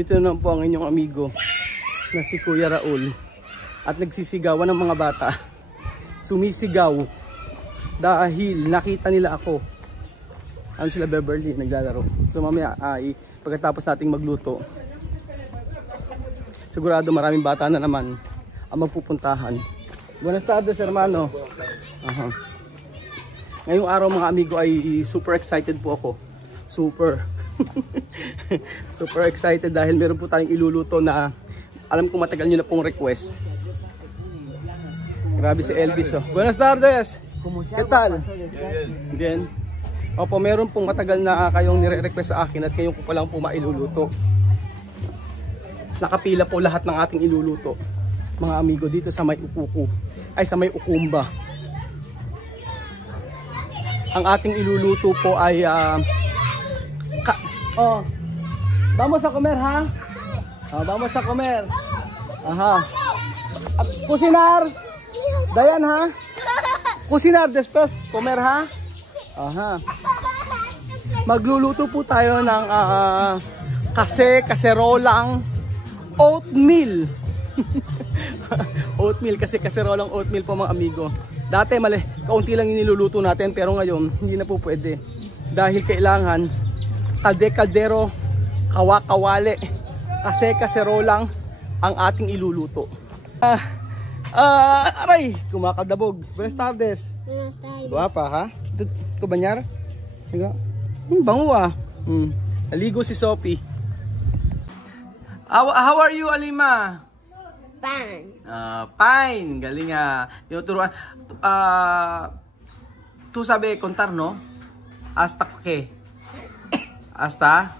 Nandito na po ang inyong amigo na si Kuya Raul at nagsisigawan ng mga bata. Sumisigaw dahil nakita nila ako. Ano sila, Beverly, naglalaro. So mamaya ay pagkatapos nating magluto, sigurado maraming bata na naman ang magpupuntahan. Buenas tardes, hermano. Ngayong araw mga amigo ay super excited po ako. Super excited dahil meron po tayong iluluto na alam kong matagal nyo na pong request. Grabe si Elvis, oh. Buenas tardes. ¿Qué tal? Bien. Opo, meron pong matagal na kayong nire-request sa akin at ngayon ko pa lang po mailuluto. Nakapila po lahat ng ating iluluto mga amigo dito sa may Ukuku, ay sa may Ukumba. Ang ating iluluto po ay vamos a comer, ha? Vamos a comer. Aha. At kusinar. Dayan, ha? Kusinar después comer, ha? Aha. Magluluto po tayo ng kaserolang oatmeal. Oatmeal, kasi kaserolang oatmeal po mga amigo. Dati kaunti lang yung niluluto natin, pero ngayon hindi na po pwede. Dahil kailangan kaldero, kawali, kaserolang ang ating iluluto. Aray, kumakadabog. Buenas tardes. Buenas tardes. Guwapa, ha? Ito banyar? Bango, ah. Naligo si Sophie. How are you, Alima? Fine. Fine. Galing, tinuturuan. Tu sabe contar, no? Hasta qué? Hasta?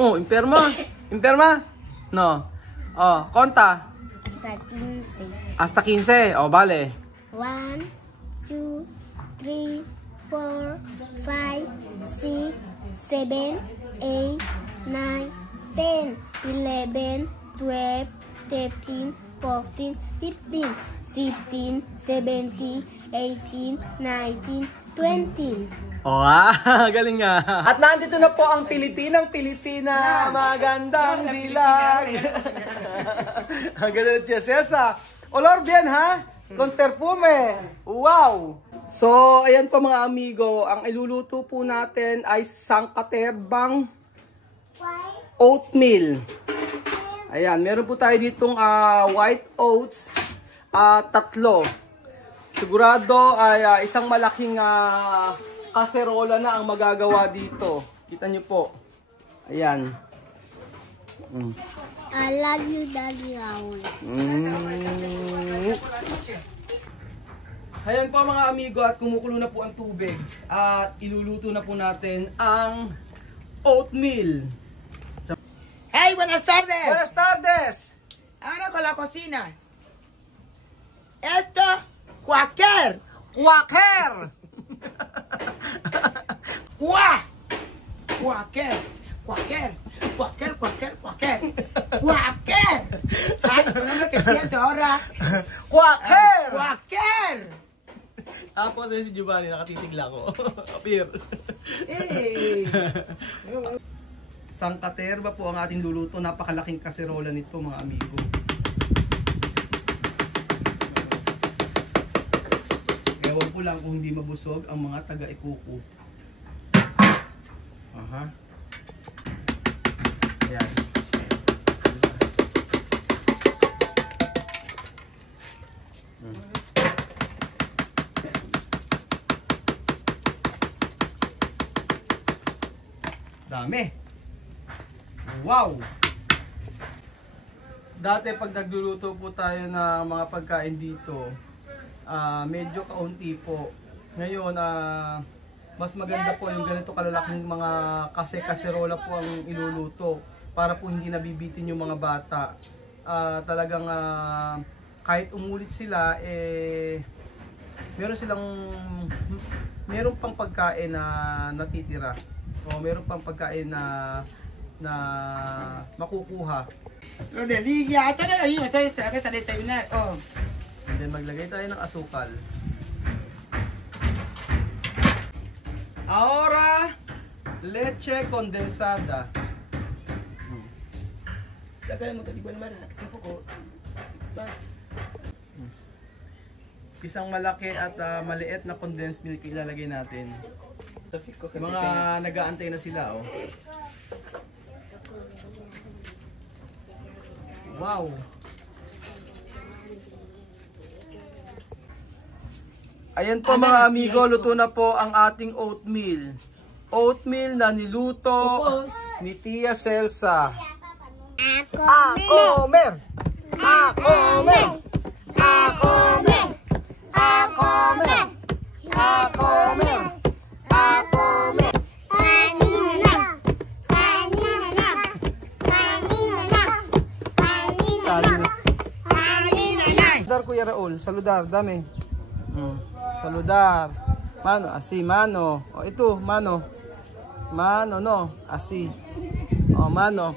Oh, enferma. Enferma? No. Oh, conta. Hasta 15. Hasta 15. Oh, vale. 1, 2, 3, 4, 5, 6, 7, 8, 9, 10, 11, 12, 13, 14, 15, 16, 17, 18, 19, 20. Oh, galing nga. At nandito na po ang Pilipinang Pilipina, magandang dilag. Ang ganda siya, Cesa. Olor bien, ha? Con perfume. Wow. So, ayan po mga amigo, ang iluluto po natin ay sangkatebang oatmeal. Ayan, meron po tayo ditong white oats, 3. Sigurado ay isang malaking kaserola na ang magagawa dito. Kita nyo po. Ayan. I love you, Daddy Raul. Ayan po mga amigo, at kumukulo na po ang tubig. At iluluto na po natin ang oatmeal. Hey, buenas tardes. Buenas tardes. Ahora con la cocina. Esto, cuaquer. Quaker. Cuaquer. Cuaquer. Cuaquer, cuaquer, cuaquer. Cuaquer. Ay, el nombre que siento ahora. Quaker. Cuaquer. Tapos si Giovanni, nakatitig lang ko. Appear. Hey. Sangkaterba po ang ating luluto. Napakalaking kaserola nito mga amigo. Ewan ko lang kung hindi mabusog ang mga taga-Ikuku. Aha. Ayan. Dami. Wow! Dati pag nagluluto po tayo ng mga pagkain dito, medyo kaunti po. Ngayon, mas maganda po yung ganito kalalaking mga kaserola po ang iluluto para po hindi nabibitin yung mga bata. Talagang kahit umulit sila, meron pang pagkain na natitira. O meron pang pagkain na makukuha. Rodelia, ito na lang yun. Sabi sa desayunar. Oh. And then maglagay tayo ng asukal. Ahora, leche condensada. Lagay mo ito, di ba naman ha? Ito ko. Mas. Isang malaki at maliit na condensed milk ilalagay natin. Traffic ko kasi. Mga nag-aantay na sila, oh. Wow! Ayan po mga amigo, luto na po ang ating oatmeal. Oatmeal na niluto ni Tia Celsa. Akomer! Akomer! Akomer! Akomer! Akomer! Akomer! Kanina na! Kanina na! Kanina na! Kanina na! Kanina na! Saludar Kuya Raul, saludar, dami. Saludar. Mano, asi, mano. O ito, mano. Mano, no, asi. O, mano.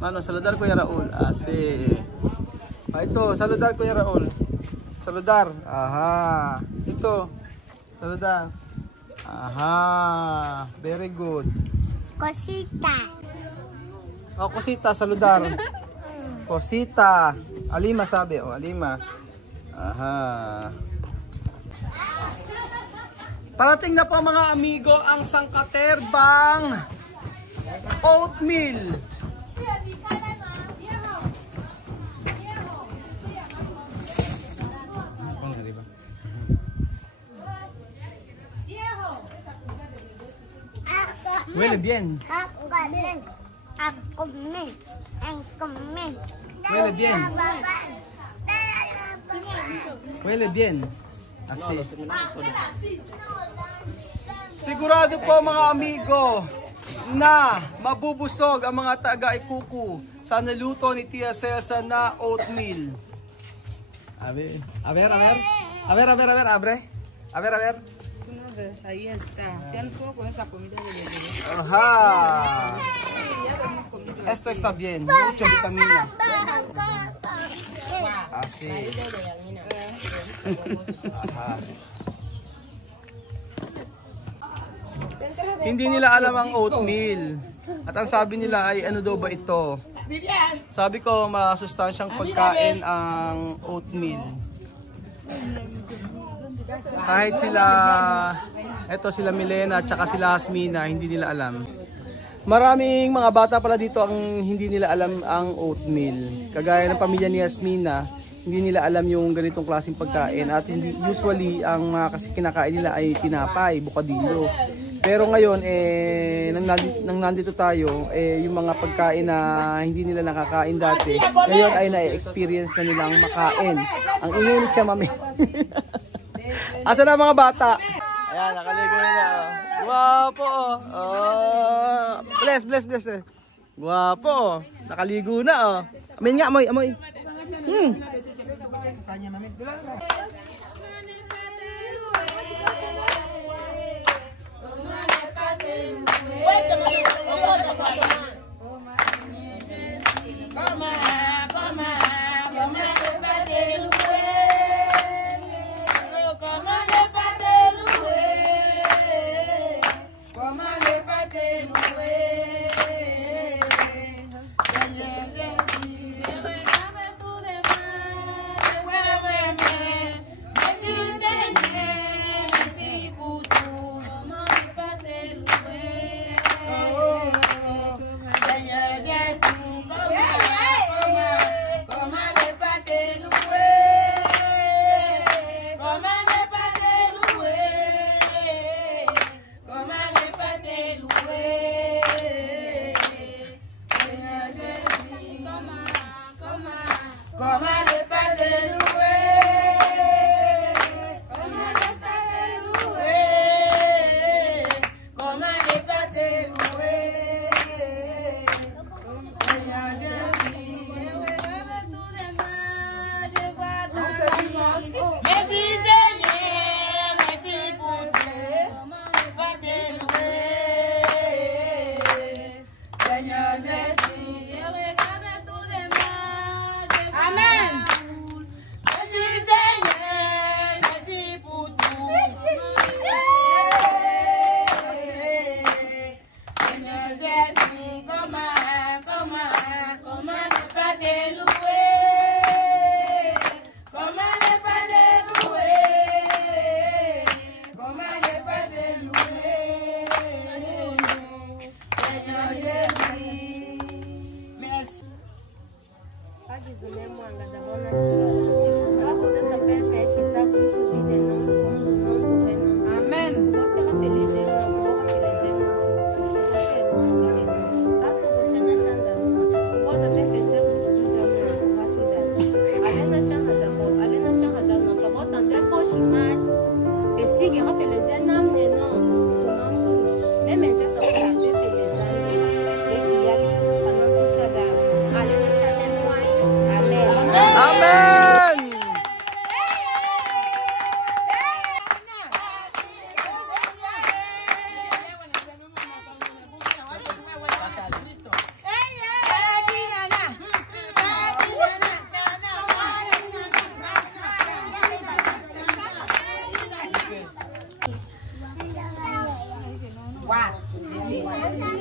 Mano, saludar Kuya Raul, asi. O ito, saludar Kuya Raul. Saludar. Aha. Ito. Saludar. Aha. Very good. Cosita. O, Cosita, saludar. Cosita. Alima sabi, o, Alima. Aha. Parating na po mga amigo ang sangkaterbang oatmeal. Huele bien. Huele bien. Huele bien. Así. Sigurado po mga amigo na mabubusog ang mga taga-Ikuku sa naluto ni Tia Celsa na oatmeal. A ver, a ver, a ver. A ver, a ver, a ver, abre. A ver, a ver. Ahí está. Ya no puedo con esa comida de bebé. Ajá. Esto está bien, mucha vitamina. Así. Ajá. Hindi nila alam ang oatmeal. At ang sabi nila ay ano daw ba ito? Sabi ko masustansyang pagkain ang oatmeal. Kahit sila, eto sila Milena at saka sila Hasmina, hindi nila alam. Maraming mga bata pala dito ang hindi nila alam ang oatmeal. Kagaya ng pamilya ni Hasmina, hindi nila alam yung ganitong klaseng pagkain. At hindi, usually, ang kasi kinakain nila ay tinapay, bukadillo. Pero ngayon, nang nandito tayo, yung mga pagkain na hindi nila nakakain dati, ngayon ay na-experience na nilang makain. Ang inginit siya, mami. Asa na mga bata? Ayan, nakaligo na. Guwapo, oh. Bless, bless, bless. Guwapo, oh. Nakaligo na, oh. Amin nga, amoy, amoy.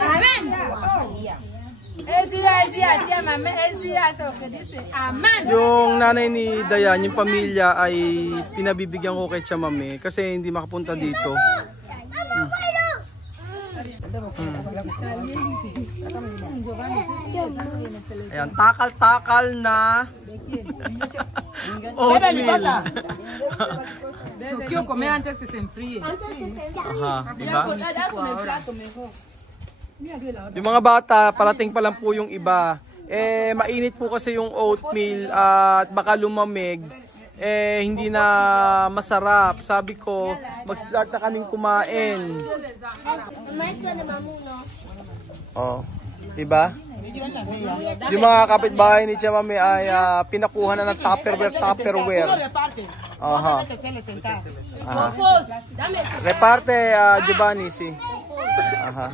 Amen. Amen. Yung nanay ni Dayan, yung pamilya ay pinabibigyan ko kay Chamame kasi hindi makapunta dito. Ayan, takal-takal na oatmeal. Yo quiero comer antes que se enfríe. Aha, diba? Haz con el plato mejor. Yung mga bata, parating pa lang po yung iba. Eh, mainit po kasi yung oatmeal at baka lumamig. Eh, hindi na masarap. Sabi ko, mag-start na kaming kumain. Oh, diba? Yung mga kapitbahay ni Chamame ay pinakuha na ng Tupperware. Aha. Aha. Reparte, Giovanni, si. Aha.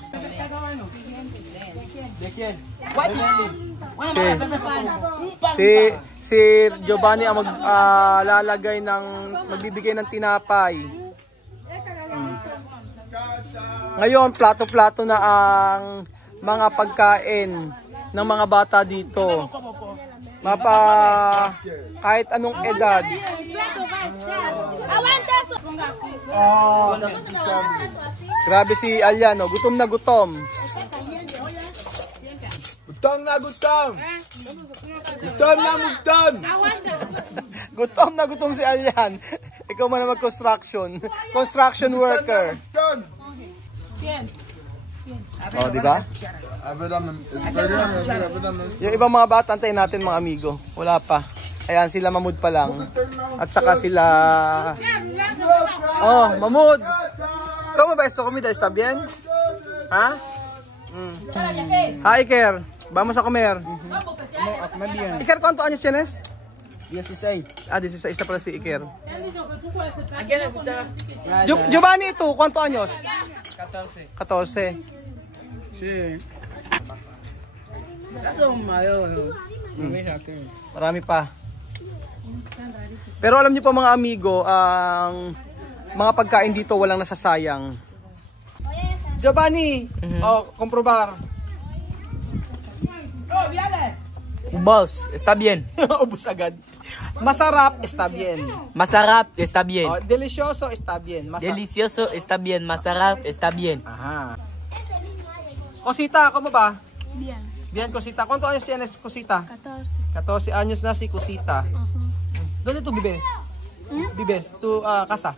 Si Giovanni ang maglalagay ng magbibigay ng tinapay. Ngayon, plato-plato na ang mga pagkain ng mga bata dito. Kahit anong edad. Grabe si Aliano, gutom na gutom. Gutom na gutom! Gutom na gutom! Gutom na gutom si Alian. Ikaw man na mag-construction. Construction worker. Oh, di ba? Yung ibang mga bata, antayin natin mga amigo. Wala pa. Ayan, sila Mamud pa lang. At saka sila... Oh, Mamud! ¿Cómo va esto? ¿Comida está bien? ¿Ha? Hi, Iker. Vamos a comer. Iker, ¿cuántos años tienes? 16. Ah, 16 na pala si Iker. Giovanni, tú, ¿cuántos años? 14. Sí. Son mayores. Marami pa. Pero alam niyo po mga amigo, ang mga pagkain dito walang nasasayang. Giovanni, comprobar. Ubos, está bien. Ubus agad. Masarap, está bien. Masarap, está bien. Oh, delicioso, está bien. Delicioso, está bien. Masarap, está bien. Ajá. Cosita, ¿cómo va? Bien. Bien, Cosita. ¿Cuántos años tienes, Cosita? 14 años na si Cosita. ¿Dónde tú vives? ¿Vives? ¿Tu casa?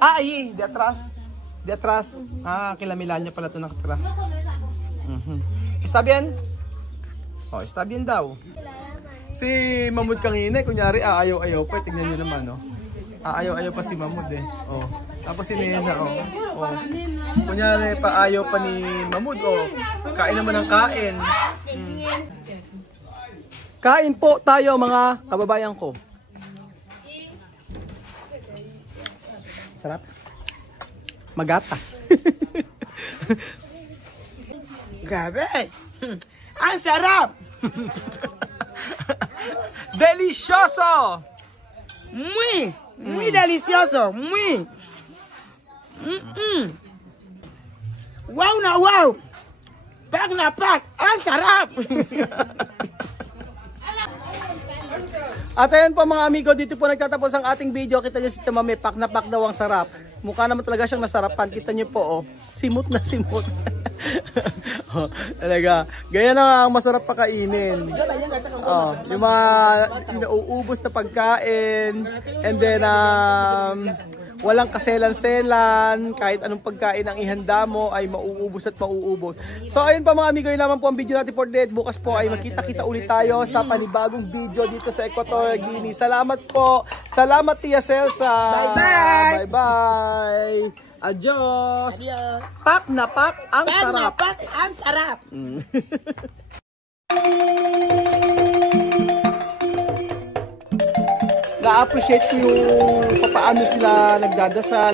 Ah, ahí, de atrás. De atrás. Ah, kila Milanya pala ito nakatira. Está bien? Oh, está bien daw. Si Mamud kanina, kunyari, ayaw-ayaw pa. Tingnan nyo naman, no? Ayaw-ayaw pa si Mamud, eh. Oh. Tapos si Nena, oh. Oh. Kunyari, ayaw pa ni Mamud, oh. Kain naman ng kain. Kain po tayo, mga kababayan ko. Sarap. Magatas. Grabe! Ang sarap! Delicioso! Muy! Muy delicioso! Muy! Wow na wow! Pak na pak! Ang sarap! At ayan po mga amigo, dito po nagtatapos ang ating video. Kita nyo si Chamame, pak na pak daw ang sarap. Mukha naman talaga siyang nasarapan. Kita nyo po, oh, simot na simot. Oh, talaga, ganyan na ang masarap pakainin. Oh, yung mga inauubos na pagkain. And then, walang kaselan-selan. Kahit anong pagkain ang ihanda mo ay mauubos at mauubos. So ayun pa mga amigo, yun naman po ang video natin for today. Bukas po ay magkita-kita ulit tayo sa panibagong video dito sa Equatorial Guinea. Salamat po. Salamat Tia Celsa. Bye-bye. Bye-bye. Adios. Adios. Pak na pak ang Pak sarap. na pak ang sarap! Na-appreciate ko yung paano sila nagdadasal.